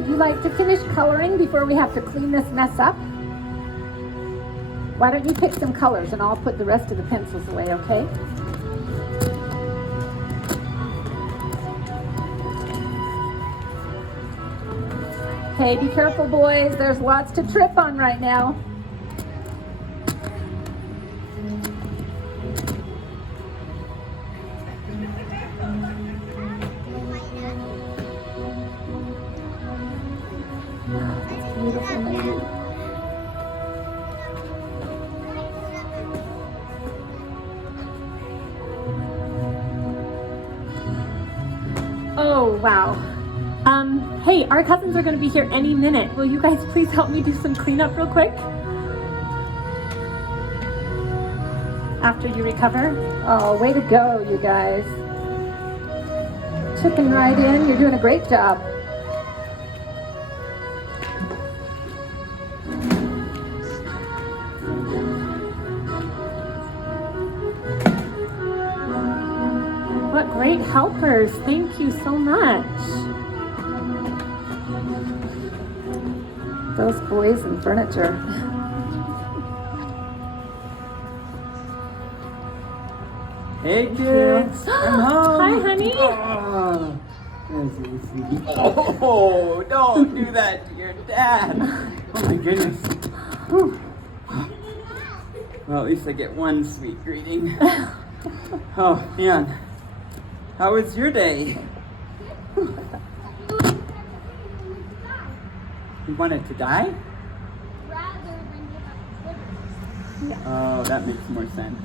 would you like to finish coloring before we have to clean this mess up? Why don't you pick some colors and I'll put the rest of the pencils away, okay? Hey, be careful, boys. There's lots to trip on right now. Beautiful lady. Oh, wow. Hey, our cousins are going to be here any minute. Will you guys please help me do some cleanup real quick? After you recover? Oh, way to go, you guys. Chipping right in. You're doing a great job. What great helpers. Thank you so much. Those boys and furniture. Hey kids, I'm home. Hi, honey. Oh, don't do that to your dad. Oh my goodness. Well, at least I get one sweet greeting. Oh, man. How was your day? You wanted to die? Oh, that makes more sense.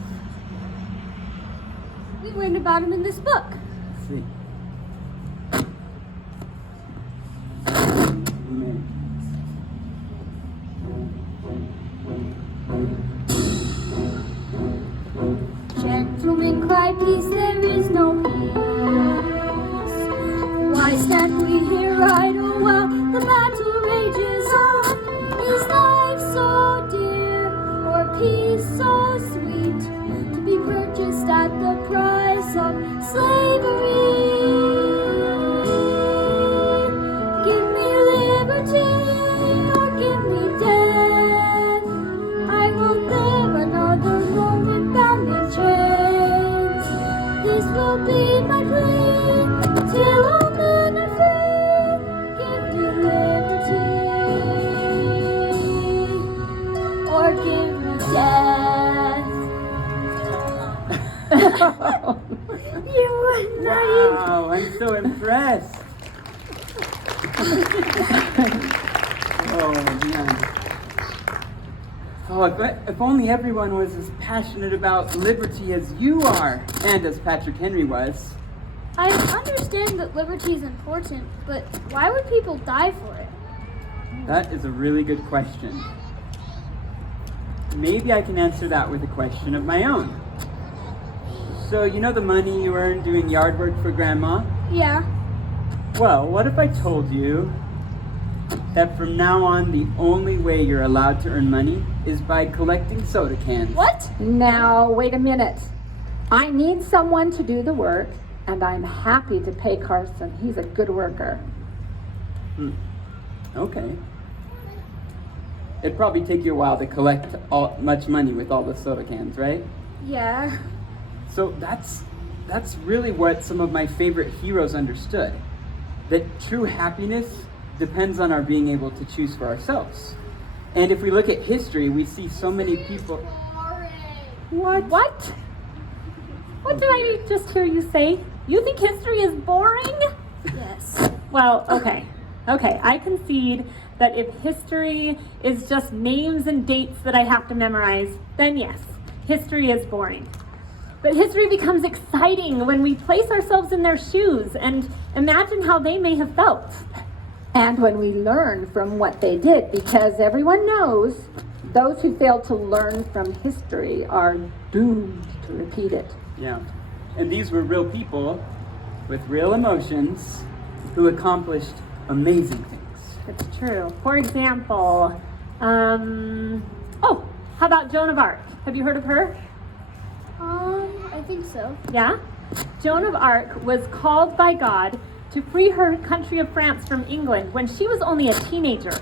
We learned about him in this book. Let's see. Amen. Gentlemen, cry peace, there is no peace. Why stand we here idle while the battle rages on? Is life so dear, or peace so sweet, to be purchased at the price of slavery? Give me liberty, or give me death. I won't live another moment bound in chains. This will be my plea till all men are free. Give me liberty, or give me death. You were nice. Wow, I'm so impressed. Oh, man. Oh, if only everyone was as passionate about liberty as you are, and as Patrick Henry was. I understand that liberty is important, but why would people die for it? That is a really good question. Maybe I can answer that with a question of my own. So, you know the money you earn doing yard work for Grandma? Yeah. Well, what if I told you that from now on the only way you're allowed to earn money is by collecting soda cans? What? Now, wait a minute. I need someone to do the work, and I'm happy to pay Carson. He's a good worker. Okay. It'd probably take you a while to collect much money with all the soda cans, right? Yeah. So that's really what some of my favorite heroes understood. That true happiness depends on our being able to choose for ourselves. And if we look at history, we see so many people... What? What did I just hear you say? You think history is boring? Yes. Well, okay, I concede that if history is just names and dates that I have to memorize, then yes, history is boring. But history becomes exciting when we place ourselves in their shoes and imagine how they may have felt. And when we learn from what they did, because everyone knows those who fail to learn from history are doomed to repeat it. Yeah. And these were real people with real emotions who accomplished amazing things. It's true. For example, how about Joan of Arc? Have you heard of her? I think so. Yeah? Joan of Arc was called by God to free her country of France from England when she was only a teenager.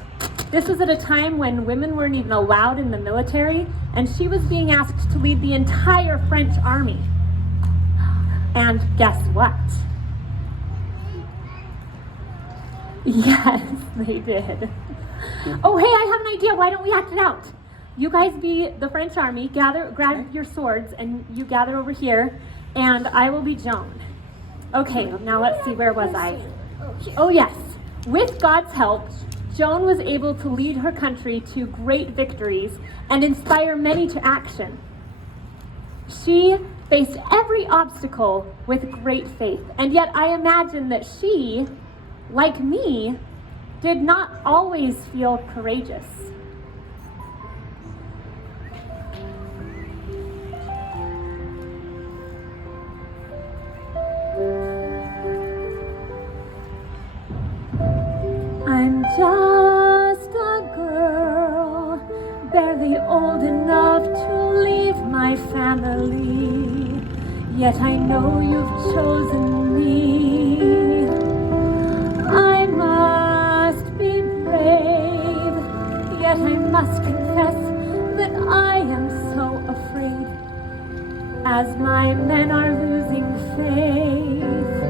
This was at a time when women weren't even allowed in the military, and she was being asked to lead the entire French army. And guess what? Yes, they did. Oh, hey, I have an idea. Why don't we act it out? You guys be the French army, grab your swords, and you gather over here, and I will be Joan. Okay, now let's see, where was I? Oh yes, with God's help, Joan was able to lead her country to great victories and inspire many to action. She faced every obstacle with great faith, and yet I imagine that she, like me, did not always feel courageous. I'm just a girl, barely old enough to leave my family, yet I know you've chosen me. I must be brave, yet I must confess that I am so afraid, as my men are losing faith.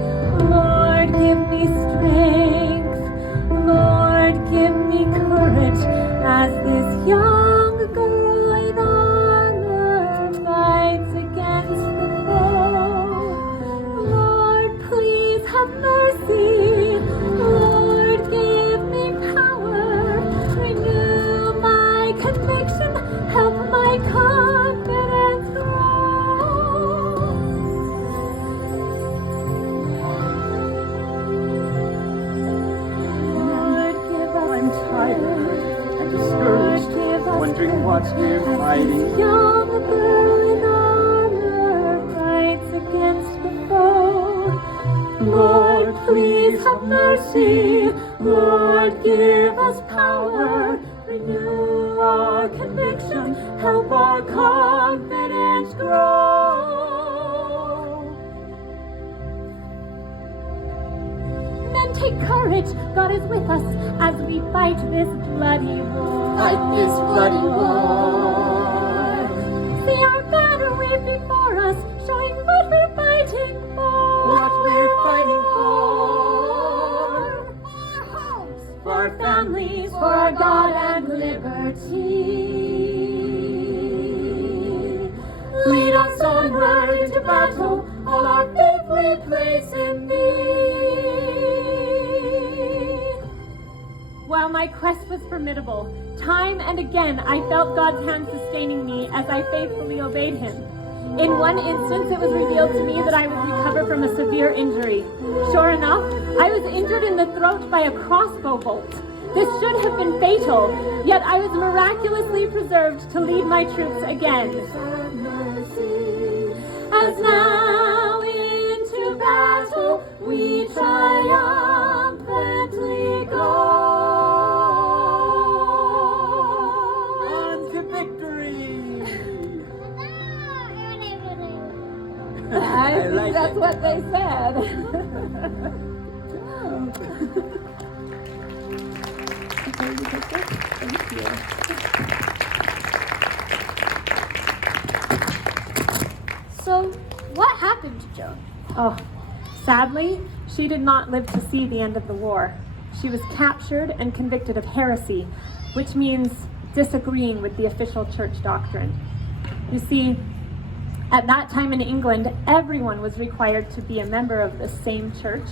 Lord, give me strength. Lord, give me courage as this young girl in armor fights against the foe. Lord, please have mercy. Lord, give me power. Renew my conviction. Help my confidence grow. I'm tired and discouraged, wondering what's been fighting. Young girl in armor fights against the foe. Lord, please have mercy. Lord, give us power. Renew our conviction. Help our confidence grow. Men, take courage. God is with us as we fight this bloody war. Fight this bloody war. See our banner wave before us, showing what we're fighting for. What we're fighting for. For our homes, For our families, for our God and liberty. Lead us onward to battle, all our faith we place in thee. While my quest was formidable, time and again I felt God's hand sustaining me as I faithfully obeyed him. In one instance, it was revealed to me that I would recover from a severe injury. Sure enough, I was injured in the throat by a crossbow bolt. This should have been fatal, yet I was miraculously preserved to lead my troops again. As now into battle we triumphantly go. On to victory! I like think that's it. what they said. Thank you. So, what happened to Joan? Oh, sadly, she did not live to see the end of the war. She was captured and convicted of heresy, which means disagreeing with the official church doctrine. You see, at that time in England, everyone was required to be a member of the same church,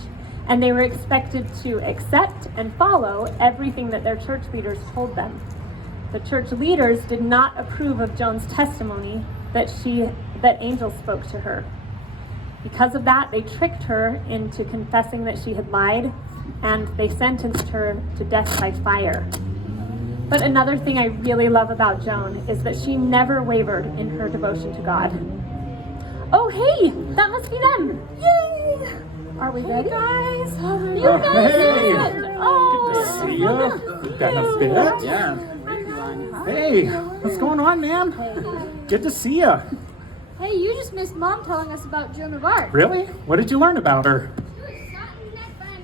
and they were expected to accept and follow everything that their church leaders told them. The church leaders did not approve of Joan's testimony that angels spoke to her. Because of that, they tricked her into confessing that she had lied, and they sentenced her to death by fire. But another thing I really love about Joan is that she never wavered in her devotion to God. Oh, hey, that must be them. Yay! Are we ready? Guys, you guys hey. did it. Oh, Good to see you. Been a bit. Yeah. Hey, what's going on, man? Good to see you. Hey, you just missed Mom telling us about Joan of Arc. Really? What did you learn about her? She was shot in the neck by an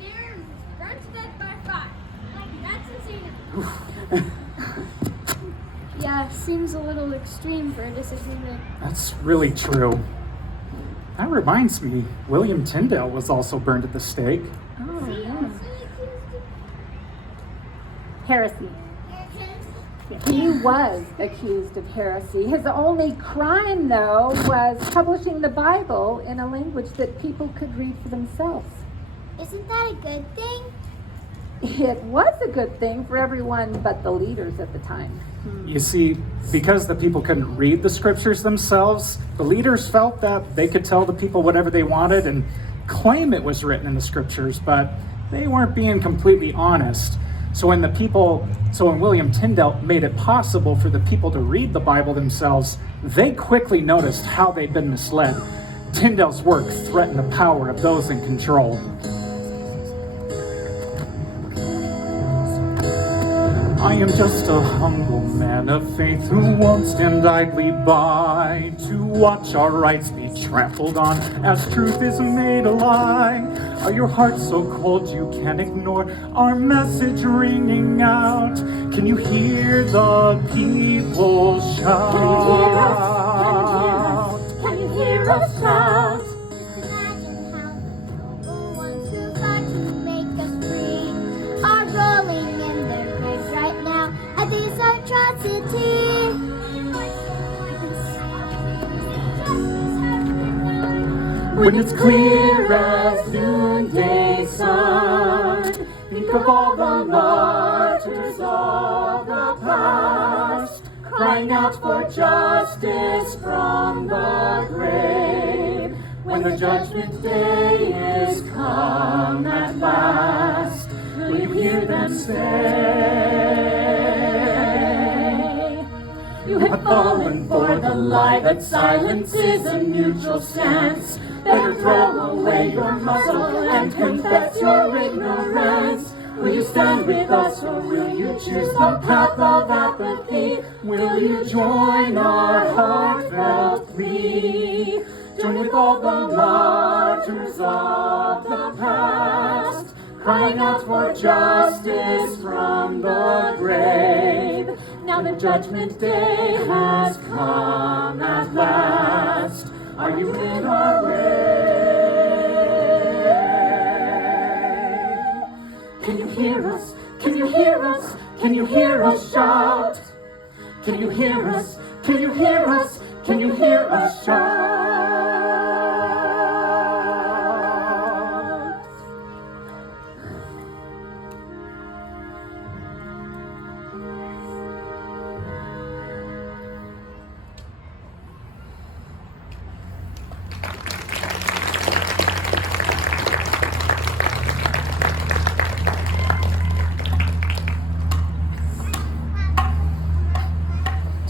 Yeah, seems a little extreme for a disagreement. That's really true. That reminds me, William Tyndale was also burned at the stake. Oh, yeah. Heresy. He was accused of heresy. His only crime, though, was publishing the Bible in a language that people could read for themselves. Isn't that a good thing? It was a good thing for everyone but the leaders at the time. You see, because the people couldn't read the scriptures themselves, the leaders felt that they could tell the people whatever they wanted and claim it was written in the scriptures, but they weren't being completely honest. So when William Tyndale made it possible for the people to read the Bible themselves, they quickly noticed how they'd been misled. Tyndale's work threatened the power of those in control. I am just a humble man of faith who won't stand idly by to watch our rights be trampled on as truth is made a lie. Are your hearts so cold you can't ignore our message ringing out? Can you hear the people shout? Can you hear us shout? Imagine how the noble ones who fought to make us free are rolling in their graves right now at this atrocity. When it's clear as noonday sun, think of all the martyrs of the past, crying out for justice from the grave. When the judgment day is come at last, will you hear them say, you have fallen for the lie that silence is a neutral stance. Better throw away your muzzle and confess your ignorance. Will you stand with us or will you choose the path of apathy? Will you join our heartfelt plea? Join with all the martyrs of the past, crying out for justice from the grave. Now the judgment day has come at last. Are you in our way? Can you hear us? Can you hear us? Can you hear us shout? Can you hear us? Can you hear us? Can you hear us shout?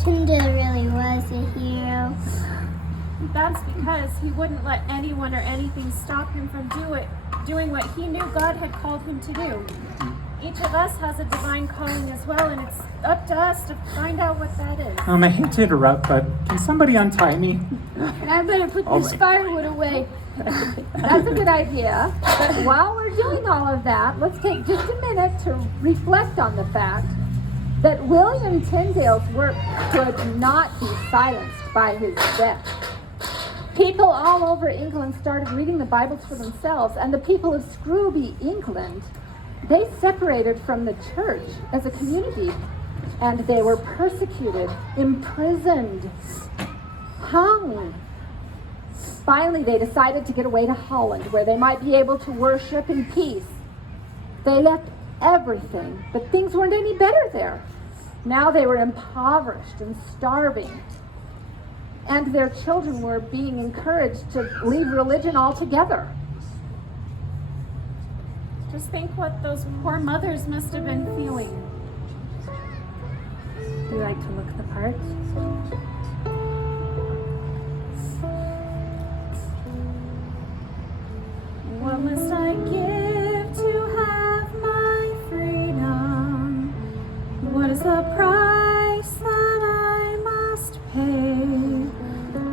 Tyndale really was a hero. That's because he wouldn't let anyone or anything stop him from doing what he knew God had called him to do. Each of us has a divine calling as well, and it's up to us to find out what that is. I hate to interrupt, but can somebody untie me? And I better put this firewood away. That's a good idea. But while we're doing all of that, let's take just a minute to reflect on the fact that William Tyndale's work could not be silenced by his death. People all over England started reading the Bibles for themselves, and the people of Scrooby, England, they separated from the church as a community, and they were persecuted, imprisoned, hung. Finally, they decided to get away to Holland, where they might be able to worship in peace. They left everything, but things weren't any better there. Now they were impoverished and starving, and their children were being encouraged to leave religion altogether. Just think what those poor mothers must have been feeling. Do you like to look the part? What must I give to have my freedom? What is the price that I must pay?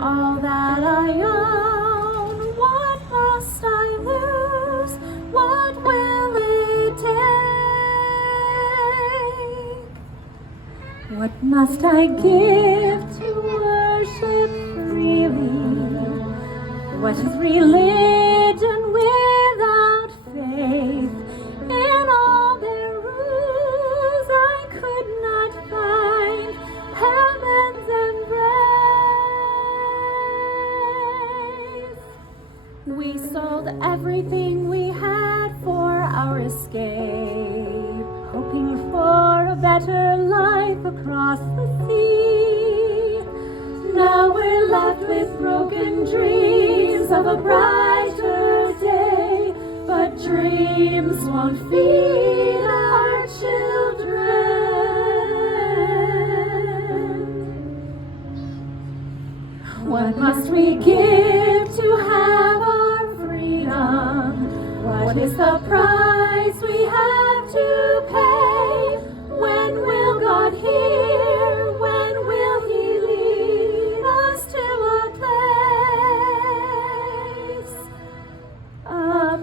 All that I own, what must I lose? What will it must I give to worship freely? What is religion without faith? In all their rules I could not find heaven's embrace. We sold everything we had for our escape, hoping for a better life across the sea. Now we're left with broken dreams of a brighter day, but dreams won't feed our children. What must we give to have our freedom? What is the price we have to pay? When will God hear? When will He lead us to a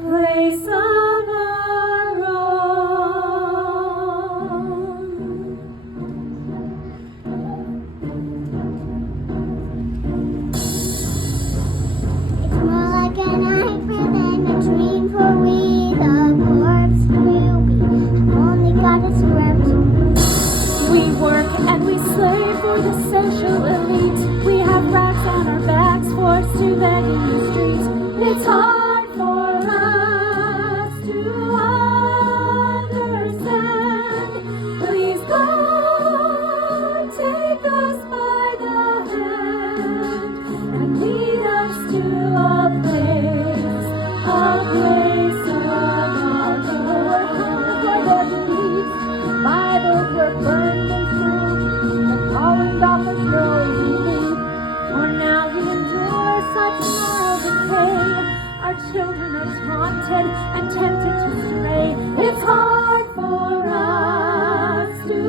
place of our own? It's more like a nightmare than a dream, for we, the corpse will be. Only God is script. We work and we slave for the social elite. We have racks on our backs, forced to beg in the streets. It's hard for us to understand. Please God, take us by the hand and lead us to a place of our own. Bibles were burned and threw, the Holland office no easy. For now we endure such moral decay. Our children are taunted and tempted to stray. It's hard for us to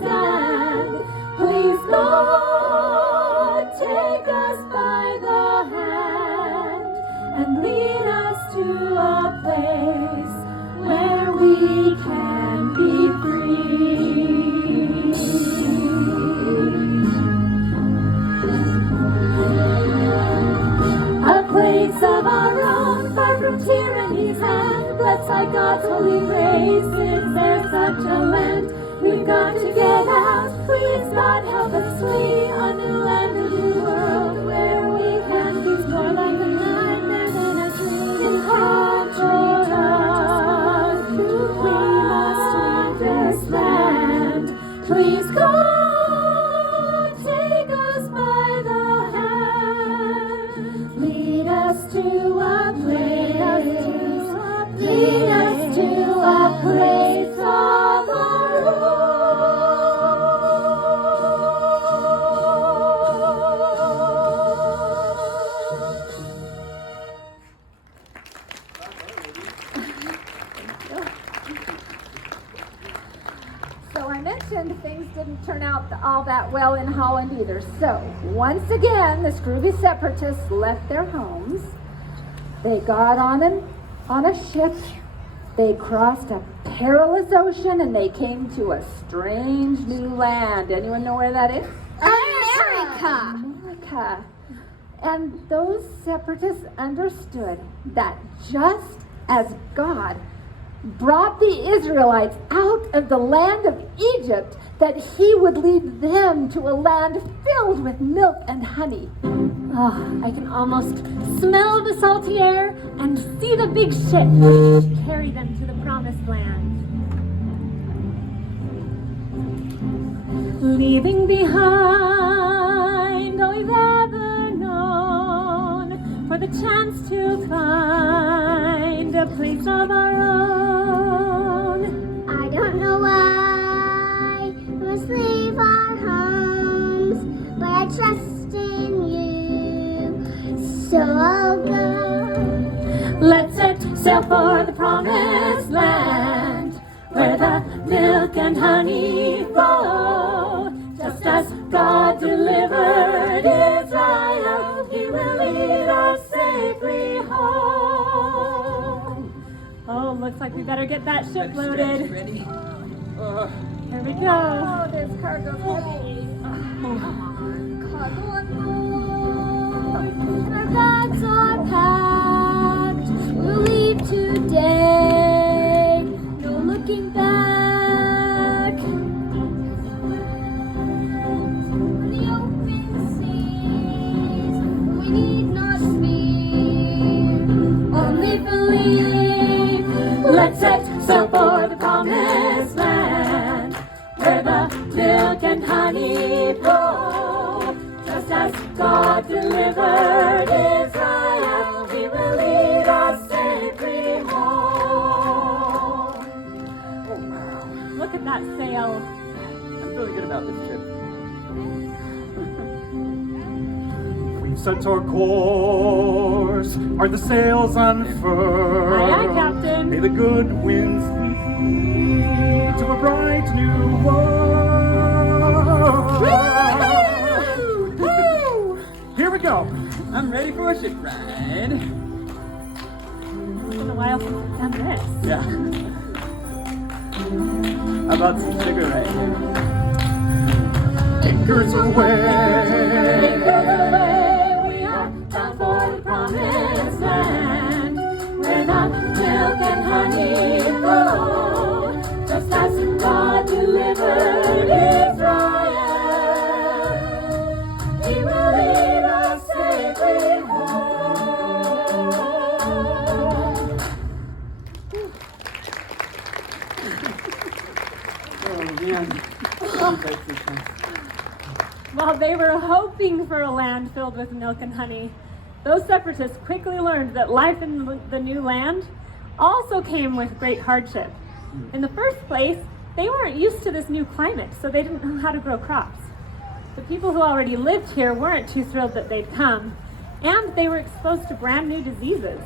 understand. Please God, take us by the hand and lead us to a place where we can be free. A place of our own, far from tyranny's hand, blessed by God's holy grace. Is there such a land? We've got to get out. Please God, help us flee a new land, a new world where we can be more like a nightmare than a dream. In country we must leave this land. Please God, take us by the hand. Lead us to a place. Lead us to a place of our So I mentioned things didn't turn out all that well in Holland either. So once again, the Scrooby separatists left their homes. They got on a ship. They crossed a perilous ocean and they came to a strange new land. Anyone know where that is? America! America. And those separatists understood that just as God brought the Israelites out of the land of Egypt, that He would lead them to a land filled with milk and honey. Oh, I can almost smell the salty air and see the big ship carry them to the promised land. Leaving behind all we've ever known for the chance to find a place of our own. I don't know why we must leave our homes, but I trust in you, so I'll go. Let's set sail for the promised land, where the milk and honey flow. Just as God delivered Israel, He will lead us safely home. Oh, looks like we better get that ship loaded. Ready? Here we go. Oh, this cargo's heavy. Cargo unload. Our bags are packed. We'll leave today. No looking back. On the open seas, we need not fear. Only believe. Let's set sail for the promised land, where the milk and honey flow. Just as God delivered Israel, He will lead us safely home. Oh, wow. Look at that sail. I'm feeling good about this trip. We've set our course, are the sails unfurled? Aye, aye, Captain. May the good winds lead to a bright new world. Woo! Here we go. I'm ready for a ship ride. It's been a while since we've done this. Yeah. How about some sugar right here? Anchors away. We are bound for the promised land, where the milk and honey flow, just as God delivered Israel. He will lead us safely home. Oh, man. While they were hoping for a land filled with milk and honey, those separatists quickly learned that life in the new land also came with great hardship. In the first place, they weren't used to this new climate, so they didn't know how to grow crops. The people who already lived here weren't too thrilled that they'd come, and they were exposed to brand new diseases.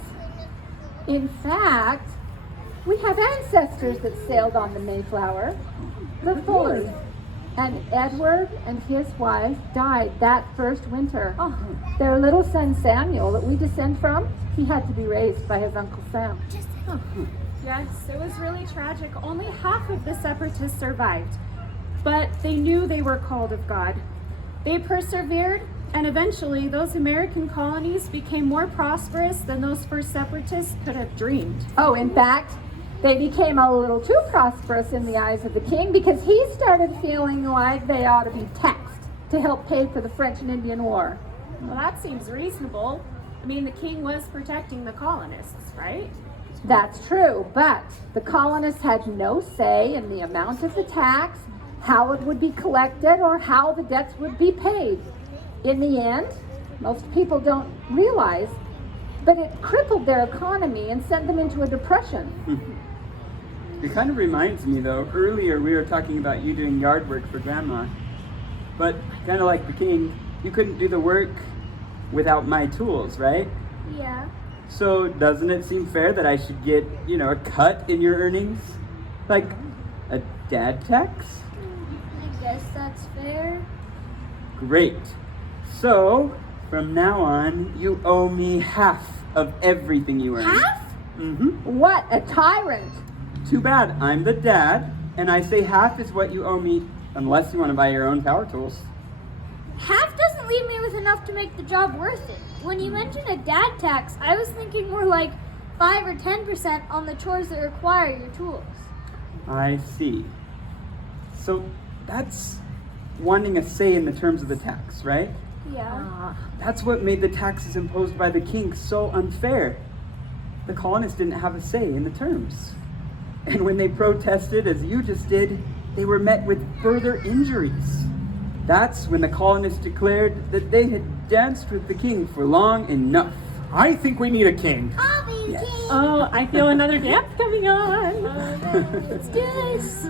In fact, we have ancestors that sailed on the Mayflower, the Fullers. And Edward and his wife died that first winter. Oh, Their little son Samuel, that we descend from, he had to be raised by his Uncle Sam. yes, it was really tragic. Only half of the separatists survived, but they knew they were called of God. They persevered, and eventually those American colonies became more prosperous than those first separatists could have dreamed. Oh, in fact, they became a little too prosperous in the eyes of the king because he started feeling like they ought to be taxed to help pay for the French and Indian War. Well, that seems reasonable. I mean, the king was protecting the colonists, right? That's true, but the colonists had no say in the amount of the tax, how it would be collected, or how the debts would be paid. In the end, most people don't realize, but it crippled their economy and sent them into a depression. It kind of reminds me, though, earlier we were talking about you doing yard work for Grandma. But kind of like the king, you couldn't do the work without my tools, right? Yeah. So doesn't it seem fair that I should get, a cut in your earnings? Like a dad tax? I guess that's fair. Great. So, from now on, you owe me half of everything you earn. Half? Mm-hmm. What a tyrant! Too bad. I'm the dad, and I say half is what you owe me, unless you want to buy your own power tools. Half doesn't leave me with enough to make the job worth it. When you mentioned a dad tax, I was thinking more like 5 or 10% on the chores that require your tools. I see. So, that's wanting a say in the terms of the tax, right? Yeah. That's what made the taxes imposed by the king so unfair. The colonists didn't have a say in the terms. And when they protested, as you just did, they were met with further injuries. That's when the colonists declared that they had danced with the king for long enough. I think we need a king. I'll be Yes. king. Oh, I feel another dance coming on. Let's do this.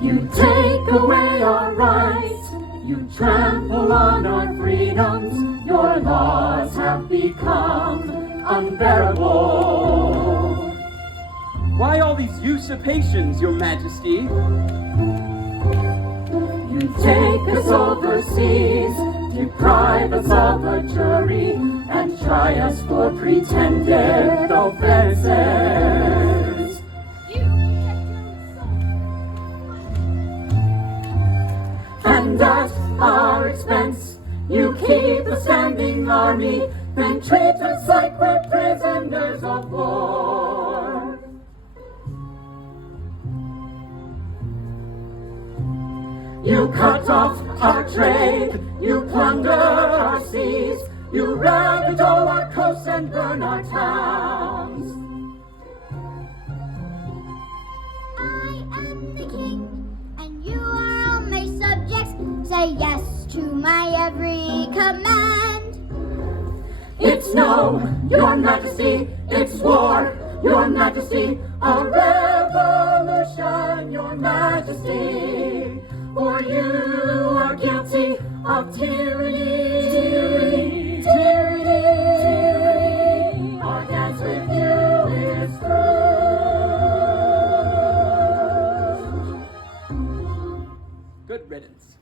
You take away our rights, you trample on our freedoms, your laws have become unbearable. Why all these usurpations, your majesty? You take us overseas, deprive us of a jury, and try us for pretended offenses. And at our expense, you keep a standing army, then treat us like we're prisoners of war. You cut off our trade, you plunder our seas, you ravage all our coasts and burn our towns. I am the king, and you are all my subjects. Say yes to my every command. It's no, your majesty, it's war, your majesty, a revolution, your majesty. For you are guilty of tyranny, tyranny. Our dance with you is through. Good riddance.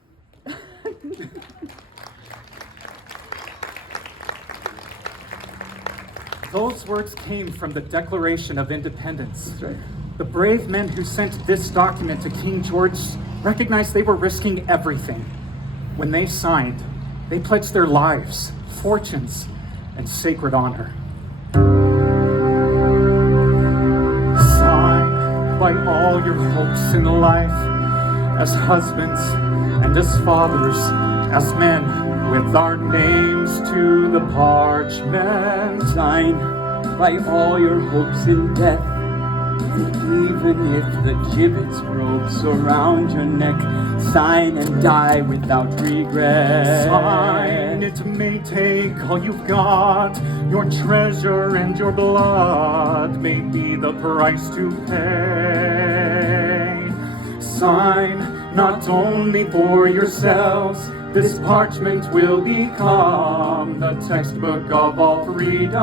Those words came from the Declaration of Independence. That's right. The brave men who sent this document to King George recognized they were risking everything. When they signed, they pledged their lives, fortunes, and sacred honor. Sign by all your hopes in life, as husbands and as fathers, as men, with our names to the parchment. Sign by all your hopes in death, and even if the gibbet's rope surround your neck, sign and die without regret. Sign, it may take all you've got, your treasure and your blood may be the price to pay. Sign, not only for yourselves, this parchment will become the textbook of all freedom.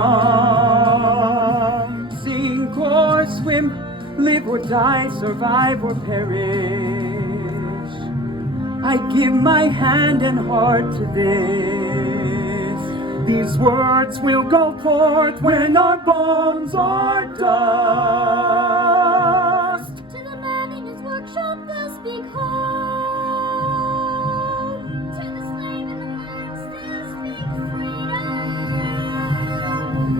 Sink or swim, live or die, survive or perish. I give my hand and heart to this. These words will go forth when our bones are dust. To the man in his workshop, they'll speak home. To the slave in the mines, they'll speak freedom.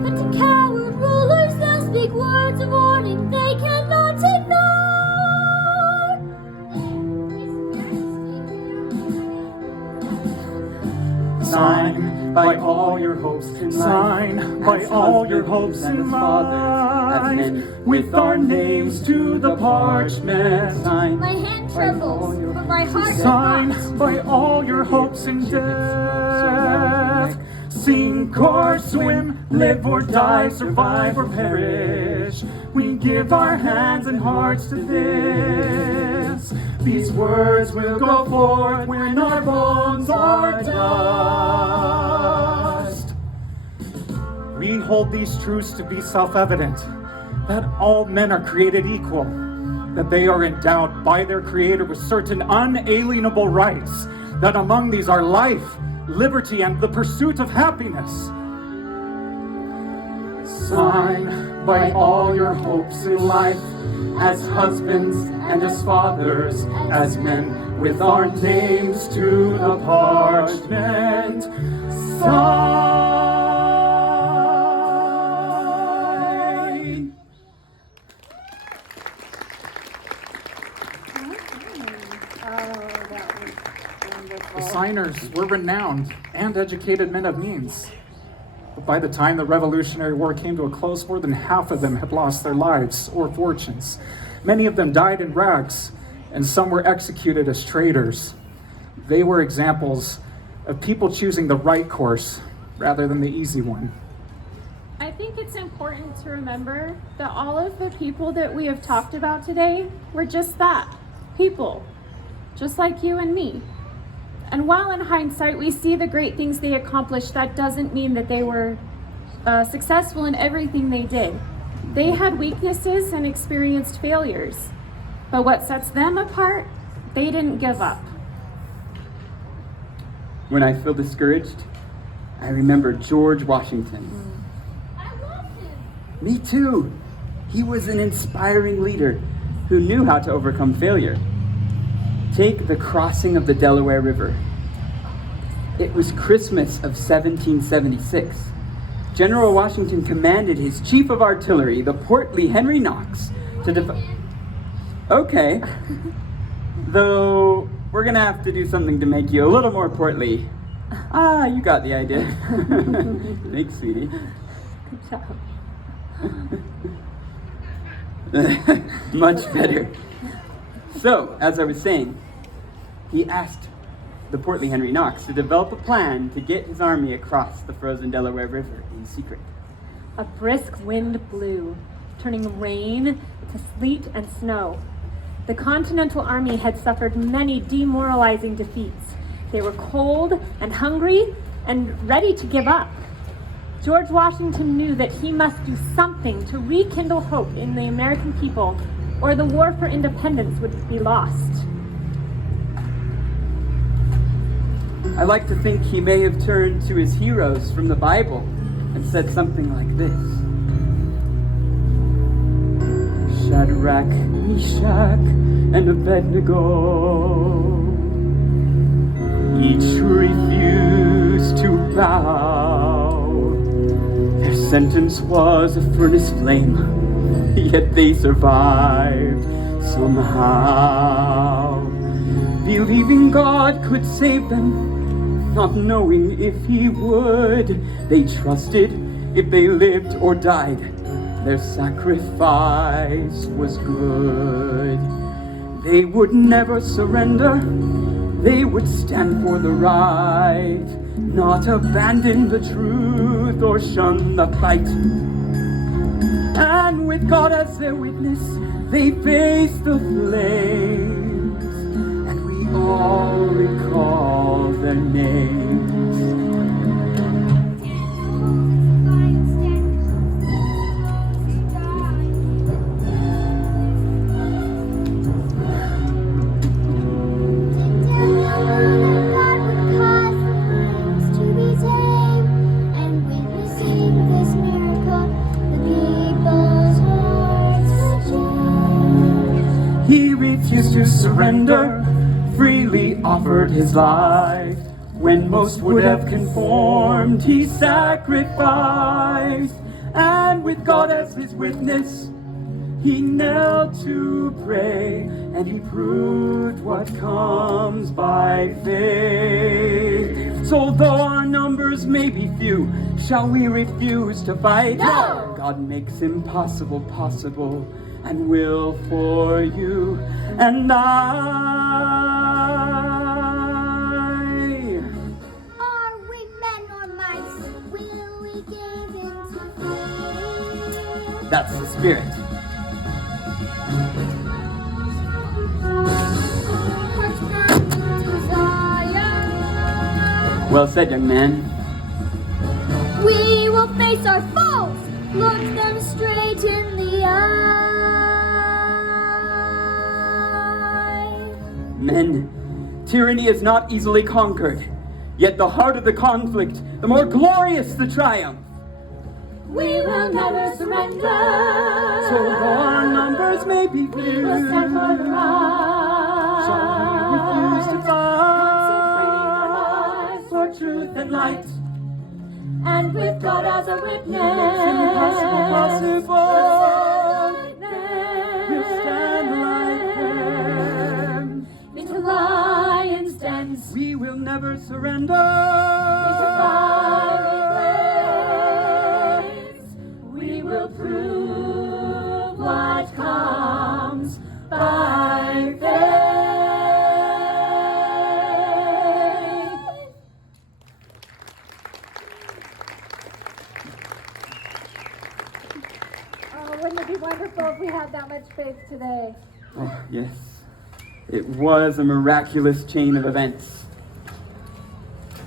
But to coward rulers, they'll speak words of warning they cannot ignore. Sign by all your hopes in life, Sign by all your hopes in life, with our names to the parchment. Sign My hand trembles, but my heart does Sign not. by all your hopes in death. Sink or swim, live or die, survive or perish. We give our hands and hearts to this. These words will go forth when our bones are dust. We hold these truths to be self-evident, that all men are created equal, that they are endowed by their Creator with certain unalienable rights, that among these are life, liberty, and the pursuit of happiness. Sign by all your hopes in life, as husbands and as fathers, as men, with our names to the parchment. Sign. The signers were renowned and educated men of means. But by the time the Revolutionary War came to a close, more than half of them had lost their lives or fortunes. Many of them died in rags, and some were executed as traitors. They were examples of people choosing the right course rather than the easy one. I think it's important to remember that all of the people that we have talked about today were just that, people, just like you and me. And while in hindsight we see the great things they accomplished, that doesn't mean that they were successful in everything they did. They had weaknesses and experienced failures. But what sets them apart, they didn't give up. When I feel discouraged, I remember George Washington. I love him. Me too. He was an inspiring leader who knew how to overcome failure. Take the crossing of the Delaware River. It was Christmas of 1776. General Washington commanded his chief of artillery, the portly Henry Knox, to Okay. Though, we're gonna have to do something to make you a little more portly. Ah, you got the idea. Thanks, sweetie. Good job. Much better. So, as I was saying, he asked the portly Henry Knox to develop a plan to get his army across the frozen Delaware River in secret. A brisk wind blew, turning rain to sleet and snow. The Continental Army had suffered many demoralizing defeats. They were cold and hungry and ready to give up. George Washington knew that he must do something to rekindle hope in the American people, or the war for independence would be lost. I like to think he may have turned to his heroes from the Bible and said something like this. Shadrach, Meshach, and Abednego, each refused to bow. Their sentence was a furnace flame, yet they survived somehow. Believing God could save them, not knowing if he would, they trusted if they lived or died, their sacrifice was good. They would never surrender, they would stand for the right, not abandon the truth or shun the fight. And with God as their witness, they faced the flames, and we all recall their names. To surrender, freely offered his life. When most would have conformed, he sacrificed. And with God as his witness, he knelt to pray, and he proved what comes by faith. So though our numbers may be few, shall we refuse to fight? No! God makes impossible possible, and will for you and I. Are we men or mice? Will we give in to fear? That's the spirit. Desire. Well said, young man. We will face our foes, look them straight in the eye. Men, tyranny is not easily conquered, yet the harder the conflict, the more glorious the triumph. We will never surrender. So though our numbers may be few, We will stand for the right. shall we refuse to fight for truth and light? And with God as a witness, Makes impossible possible. We'll stand like them. into lion's dens. We will never surrender. Into fiery flames. We will prove what comes by faith. Oh, wouldn't it be wonderful if we had that much faith today? Oh, yes. It was a miraculous chain of events.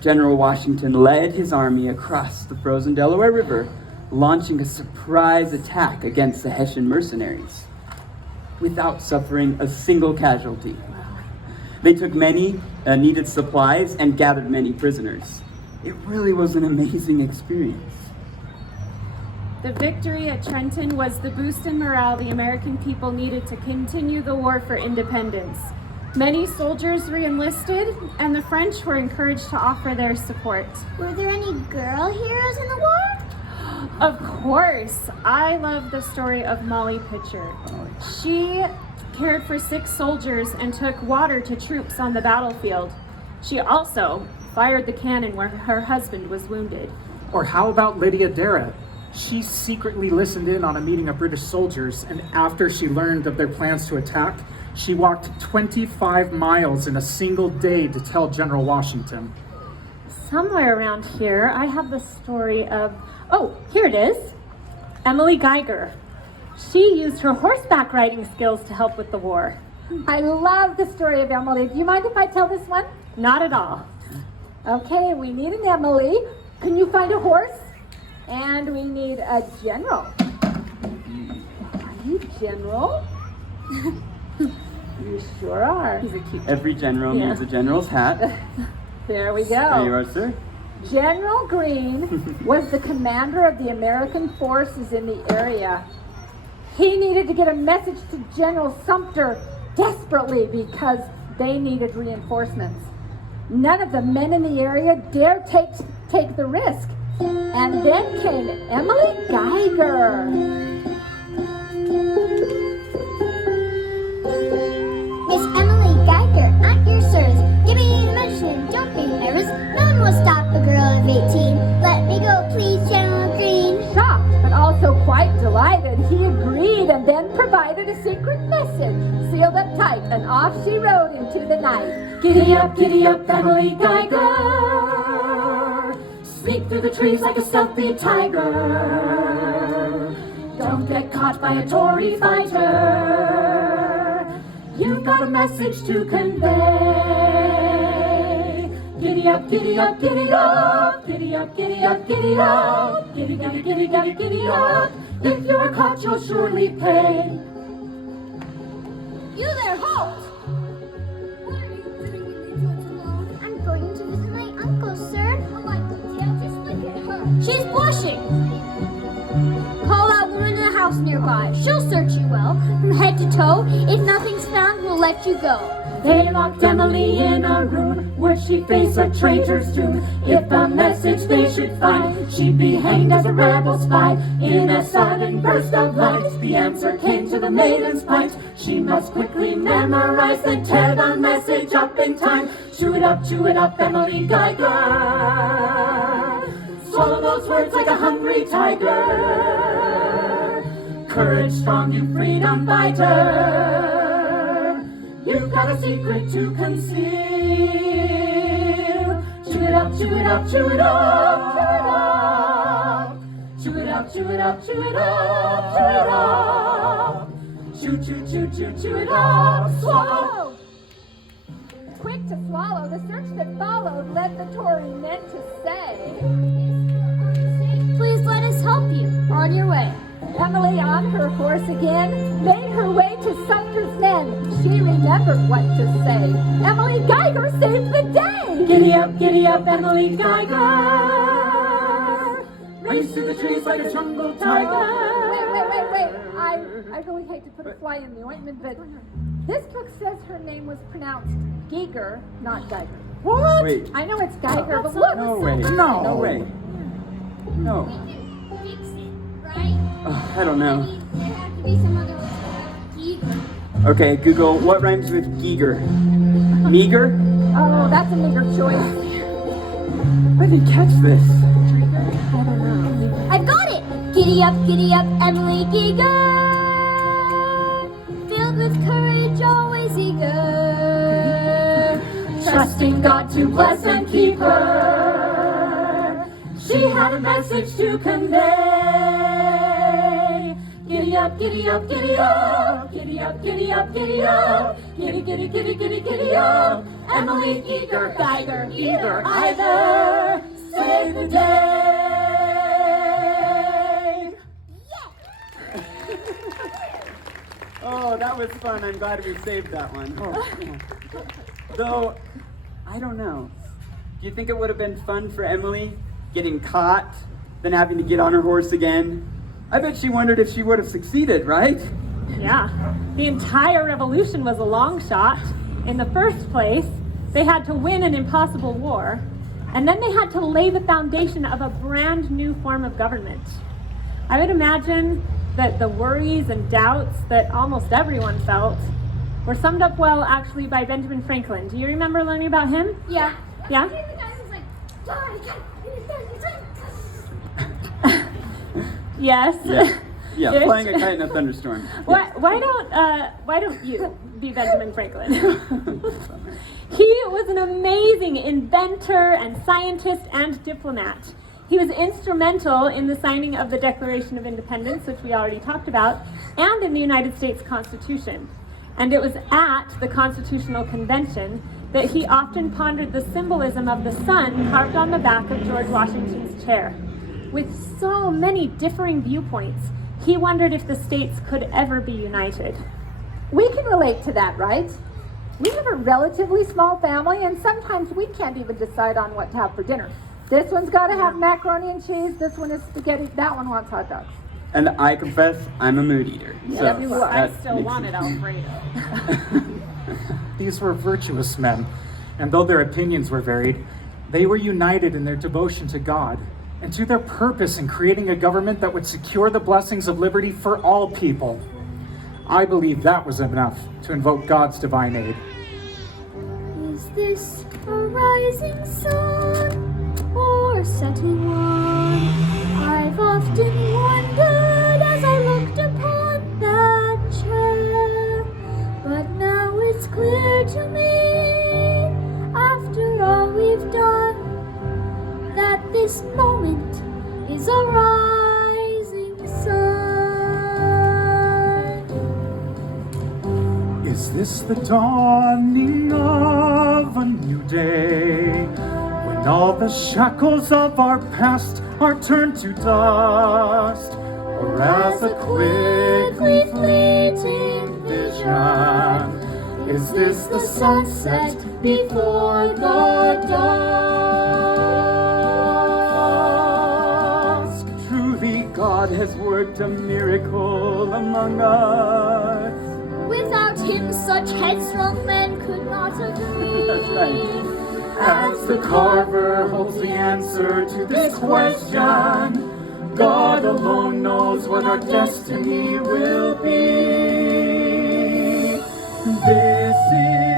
General Washington led his army across the frozen Delaware River, launching a surprise attack against the Hessian mercenaries, without suffering a single casualty. They took many needed supplies and gathered many prisoners. It really was an amazing experience. The victory at Trenton was the boost in morale the American people needed to continue the war for independence. Many soldiers re-enlisted, and the French were encouraged to offer their support. Were there any girl heroes in the war? Of course, I love the story of Molly Pitcher. She cared for 6 soldiers and took water to troops on the battlefield. She also fired the cannon where her husband was wounded. Or how about Lydia Darrett? She secretly listened in on a meeting of British soldiers, and after she learned of their plans to attack, she walked 25 miles in a single day to tell General Washington. Somewhere around here, I have the story of, oh, here it is, Emily Geiger. She used her horseback riding skills to help with the war. I love the story of Emily. Do you mind if I tell this one? Not at all. Okay, we need an Emily. Can you find a horse? And we need a general. Are you general? You sure are. Every general needs a general's hat. There we There you go. are, sir. General Greene was the commander of the American forces in the area. He needed to get a message to General Sumter desperately because they needed reinforcements. None of the men in the area dared take the risk. And then came Emily Geiger. Miss Emily Geiger, at your service. Give me the medicine, don't be nervous. No one will stop a girl of 18. Let me go, please, General Greene. Shocked, but also quite delighted, he agreed and then provided a secret message, sealed up tight, and off she rode into the night. Giddy up, Emily Geiger. Sneak through the trees like a stealthy tiger. Don't get caught by a Tory fighter. You've got a message to convey. Giddy up, giddy up, giddy up. Giddy up, giddy up, giddy up. Giddy, giddy, giddy, giddy, giddy up. If you're caught, you'll surely pay. You there, halt! What are you doing in these woods alone? I'm going to visit my uncle, sir. A likely tale, just look at her. She's blushing. Call that woman in the house nearby. She'll search you well, from head to toe. If nothing's found, we'll let you go. They locked Emily in a room. Would she face a traitor's doom? If a message they should find, she'd be hanged as a rebel spy. In a sudden burst of light, the answer came to the maiden's plight. She must quickly memorize, then tear the message up in time. Chew it up, Emily Geiger. Swallow those words like a hungry tiger. Courage strong, you freedom fighter. You've got a secret to conceal. Chew it up, chew it up, chew it up, chew it up. Chew it up, chew it up, chew it up, chew it up. Chew, chew, chew, chew, chew it up. Swallow. Quick to swallow, the search that followed led the Tory men to say, Please let us help you. On your way. Emily on her horse again made her way to Sumter's men. She remembered what to say. Emily Geiger saved the day. Giddy up, Emily Geiger. Race through the trees like a jungle tiger. Wait. I really hate to put a fly in the ointment, but this book says her name was pronounced Giger, not Geiger. What? Wait. I know it's Geiger, but look. No way. No. No way. No. Fix it, right? I don't know. There have to be some other words for Giger. Okay, Google, what rhymes with Giger? Meager? Oh, that's a meager choice. Where did you catch this? I've got it! Giddy up, Emily Giger. Filled with courage, always eager. Trusting God to bless and keep her. She had a message to convey. Giddy up, giddy up, giddy up. Giddy up, giddy up, giddy up. Giddy, giddy, giddy, giddy, giddy up. Emily Geiger, either, either. Save the day. Oh, that was fun. I'm glad we saved that one. Though, I don't know. Do you think it would have been fun for Emily getting caught, then having to get on her horse again? I bet she wondered if she would have succeeded, right? Yeah, the entire revolution was a long shot. In the first place, they had to win an impossible war, and then they had to lay the foundation of a brand new form of government. I would imagine that the worries and doubts that almost everyone felt were summed up well actually by Benjamin Franklin. Do you remember learning about him? Yeah. Yeah? The guy who's like, "God, Yes. Yeah, Ish. flying a kite in a thunderstorm. Why don't you be Benjamin Franklin? He was an amazing inventor and scientist and diplomat. He was instrumental in the signing of the Declaration of Independence, which we already talked about, and in the United States Constitution. And it was at the Constitutional Convention that he often pondered the symbolism of the sun carved on the back of George Washington's chair. With so many differing viewpoints, he wondered if the states could ever be united. We can relate to that, right? We have a relatively small family, and sometimes we can't even decide on what to have for dinner. This one's got to have macaroni and cheese, this one is spaghetti, that one wants hot dogs. And I confess, I'm a mood eater. Yeah, you are. I that still makes wanted sense. Alfredo. These were virtuous men, and though their opinions were varied, they were united in their devotion to God and to their purpose in creating a government that would secure the blessings of liberty for all people. I believe that was enough to invoke God's divine aid. Is this a rising sun or setting one? I've often wondered as I looked upon that chair, but now it's clear to me, after all we've done, that this moment is a rising sun. Is this the dawning of a new day, when all the shackles of our past are turned to dust, or as a quickly fleeting vision? Is this the sunset before the dusk? Truly, God has worked a miracle among us. Without him, such headstrong men could not agree. That's right. As the carver holds the answer to this question, God alone knows what our destiny will be. This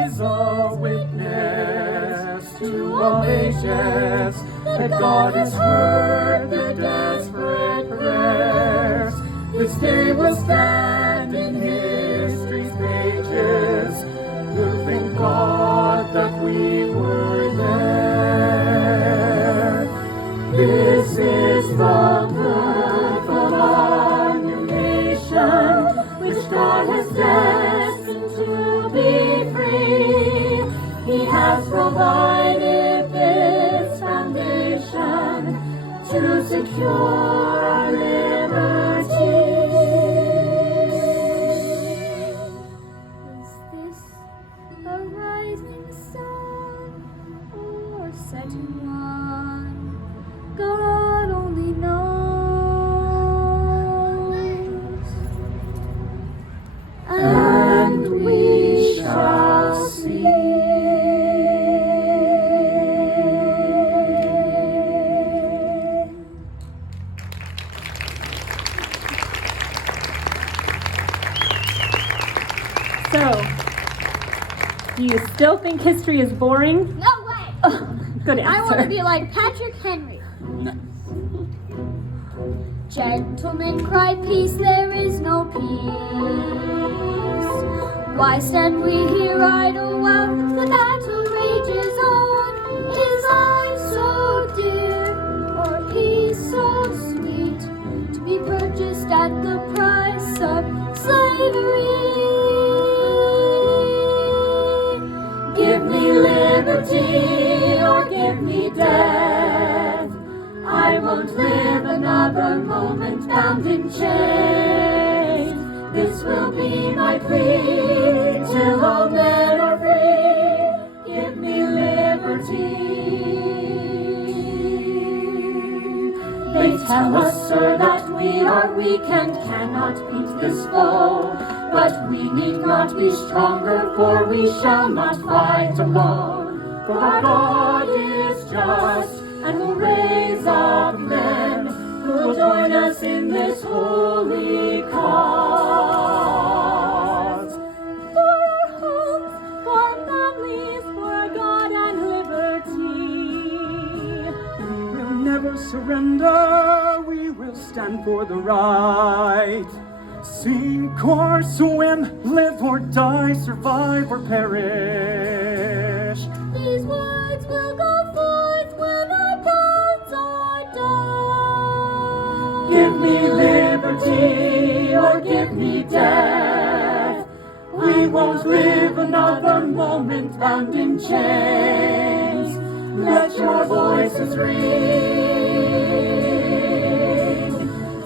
is a witness to all ages that God has heard their desperate prayers. This day will stand in history's pages, proving God that we were there. This is the birth of a new nation, which God has destined to be free. He has provided this foundation to secure our liberty. Is this a rising sun or setting one? God only knows. And we shall see. So, do you still think history is boring? No way! Good I want to answer. be like Patrick Henry. Gentlemen, cry peace, there is no peace. Why stand we here idle while the battle rages on? Is life so dear, or peace so sweet, to be purchased at the price of slavery? Give me liberty or give me death. I won't live another moment bound in chains. This will be my plea till all men are free. Tell us, sir, that we are weak and cannot beat this foe. But we need not be stronger, for we shall not fight alone. For our God is just, and will raise up men who will join us in this holy cause. For our homes, for our families, for our God and liberty. We'll never surrender, we will stand for the right. Sink or swim, live or die, survive or perish. These words will go forth when our bonds are done. Give me liberty or give me death. We won't live another moment bound in chains. Let your voices ring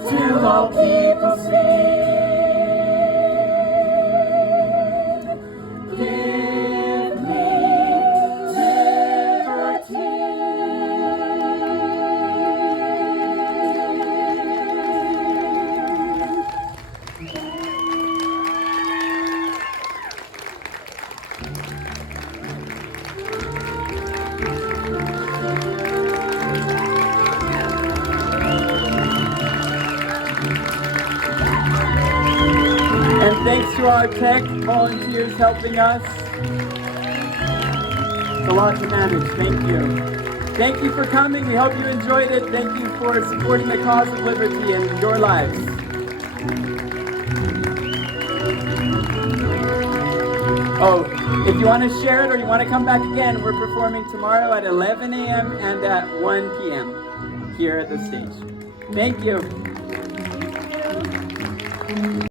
till all people sing. Give me And thanks to our tech volunteers helping us. It's a lot to manage. Thank you. Thank you for coming. We hope you enjoyed it. Thank you for supporting the cause of liberty in your lives. Oh, if you want to share it or you want to come back again, we're performing tomorrow at 11 a.m. and at 1 p.m. here at the stage. Thank you.